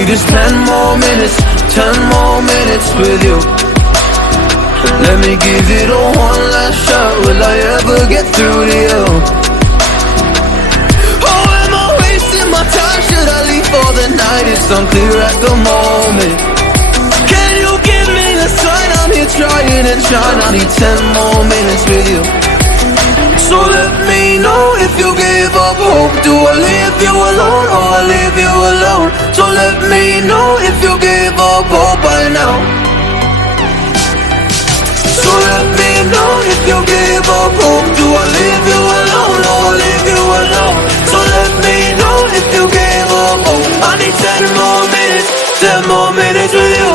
need is 10 more minutes, 10 more minutes with you. Let me give it a one last shot. Will I ever get through to you? Oh, am I wasting my time? Should I leave for the night? It's unclear at the moment. Can you give me a sign? I'm here trying and trying. I need 10 more minutes with you. So let me know if you give up hope. Do I leave you alone or I leave you alone? So let me know if you give up hope by now. So let me know if you give up hope. Do I leave you alone or I leave you alone? So let me know if you give up hope. I need 10 more minutes, 10 more minutes with you.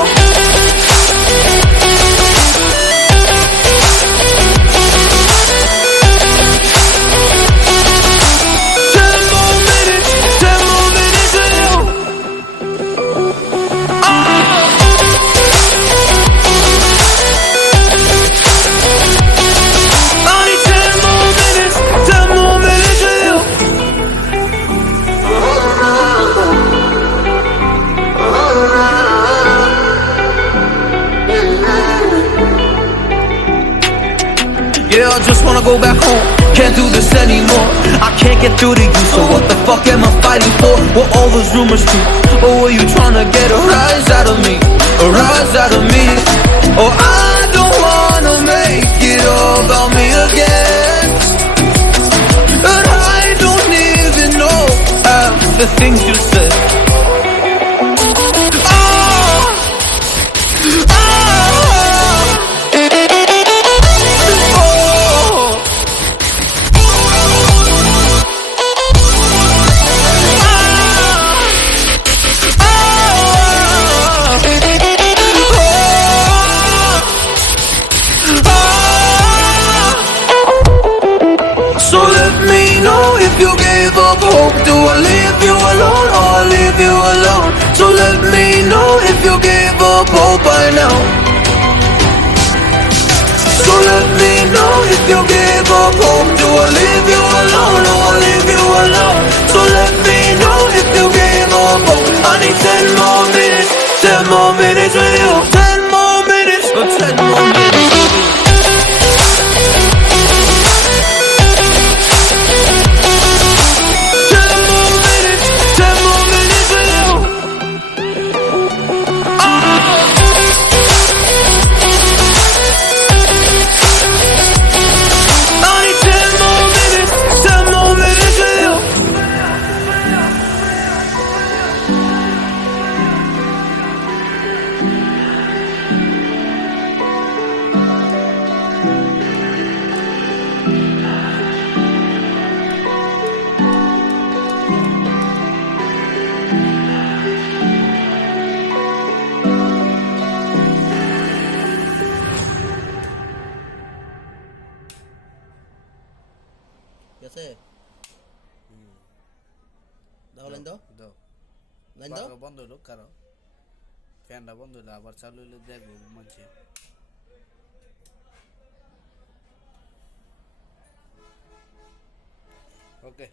Yeah, I just wanna go back home. Can't do this anymore. I can't get through to you, so what the fuck am I fighting for? Were all those rumors true? Or were you trying to get a rise out of me? A rise out of me? Oh, I don't wanna make it all about me again. And I don't even know half the things you said. So let me know if you gave up hope. Do I leave you alone or I leave you alone? So let me know if you gave up hope by now. So let me know if you gave up hope. Do I leave you alone or I leave you alone? So let me know if you gave up hope. I need 10 more minutes, 10 more minutes with you. 10 more minutes, or 10 more minutes with you. গেছে দাও line দাও দাও line দাও বন্ধ হলো কারণ ফ্যানটা বন্ধ হলো আবার চালু হলে দেখবো মানছে ওকে